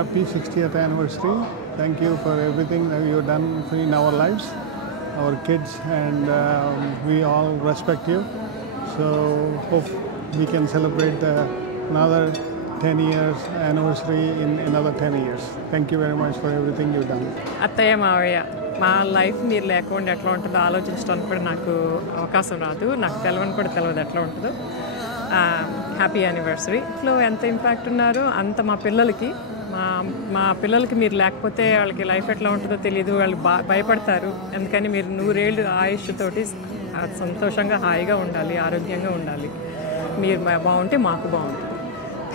happy 60th anniversary. Thank you for everything that you've done in our lives, our kids, and we all respect you. So hope we can celebrate another 10 years anniversary in another 10 years. Thank you very much for everything you've done. అత్తయ్య మావయ్య మా life మీరు లేకుండా ఎట్లా ఉంటుందో ఆలోచించడానికి కూడా నాకు అవకాశం రాదు, నాకు తెలియని కూడా తెలియదు ఎట్లా ఉంటుందో. హ్యాపీ యానివర్సరీలో ఎంత ఇంపాక్ట్ ఉన్నారో అంత మా పిల్లలకి మా పిల్లలకి మీరు లేకపోతే వాళ్ళకి లైఫ్ ఎట్లా ఉంటుందో తెలియదు, వాళ్ళు భయపడతారు. అందుకని మీరు 100 ఏళ్ళు ఆయుష్తోటి సంతోషంగా హాయిగా ఉండాలి, ఆరోగ్యంగా ఉండాలి. మీరు బాగుంటే మాకు బాగుంటుంది.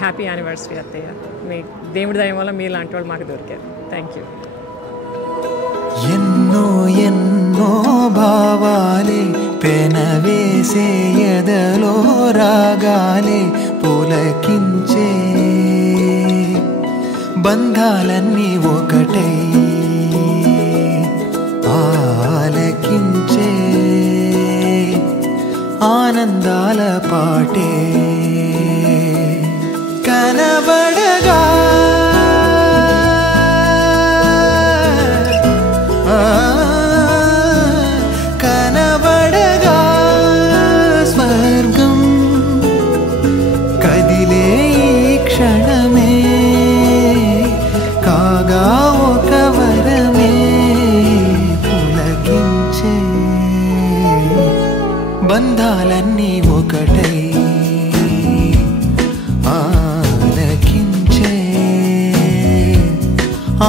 హ్యాపీ యానివర్సరీ అత్తయ్య. మీ దేవుడి దయ వల్ల మీలాంటి వాళ్ళు మాకు దొరికారు. Thank you. ఎన్నో ఎన్నో భావాలే పెనవేసే ఎదలో రాగాలే పులకించే బంధాలన్నీ ఒకటై ఆలకించే ఆనందాల పాటే కనబడగా కనబడగా స్వర్గం కదిలే క్షణమే కాగా ఒక వరమే పులకించే బంధాలన్నీ ఒకటై ఆలకించే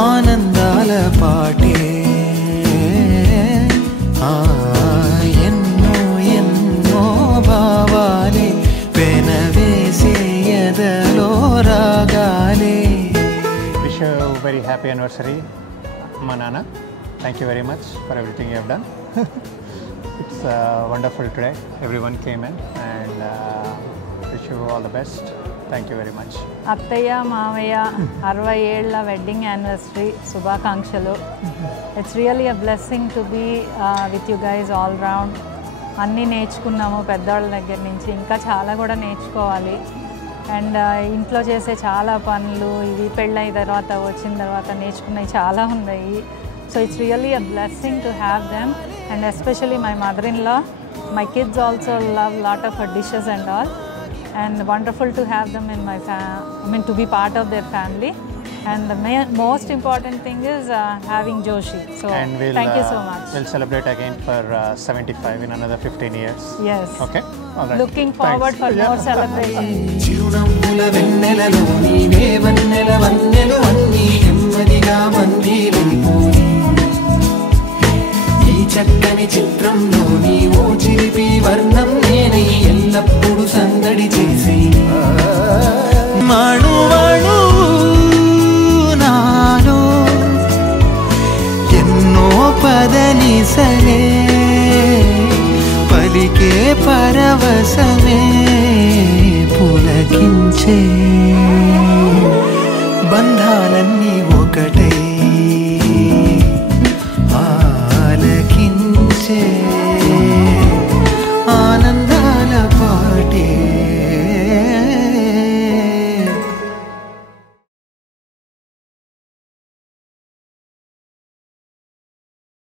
ఆనందాల పాటే ఎన్నో ఎన్నో భావాలే పెనవేసే ఎదలో రాగాలే. Wish you a very happy anniversary, Manana. Thank you very much for everything you have done. It's wonderful today. Everyone came in and wish you all the best. Thank you very much. అత్తయ్య మావయ్య 60 ఏళ్ల wedding anniversary శుభాకాంక్షలు. It's really a blessing to be with you guys all round. అన్నీ నేర్చుకున్నాము పెద్దవాళ్ళ దగ్గర నుంచి, ఇంకా చాలా కూడా నేర్చుకోవాలి. అండ్ ఇంట్లో చేసే చాలా పనులు ఇవి పెళ్ళైన తర్వాత వచ్చిన తర్వాత నేర్చుకున్నవి చాలా ఉన్నాయి. So it's really a blessing to have them, and especially my mother in law. My kids also love lot of her dishes and all, and wonderful to have them in my to be part of their family. And the most important thing is having Joshi. So thank you so much. We'll celebrate again for 75 in another 15 years. Yes. Okay. All right. Looking forward for more celebrations. చిరునవ్వుల వెన్నెలలో నీవే వన్నెల వన్నెలు అన్నీ నెమ్మదిగా మందిరైపోయి ఈ చక్కని చిత్రంలో నీవో చిరిపి వర్ణం నేనై ఎల్లప్పుడూ సందడి చేసి మాణువాణు నాలో ఎన్నో పదనిసలే పలికే పరవశమే పులకించే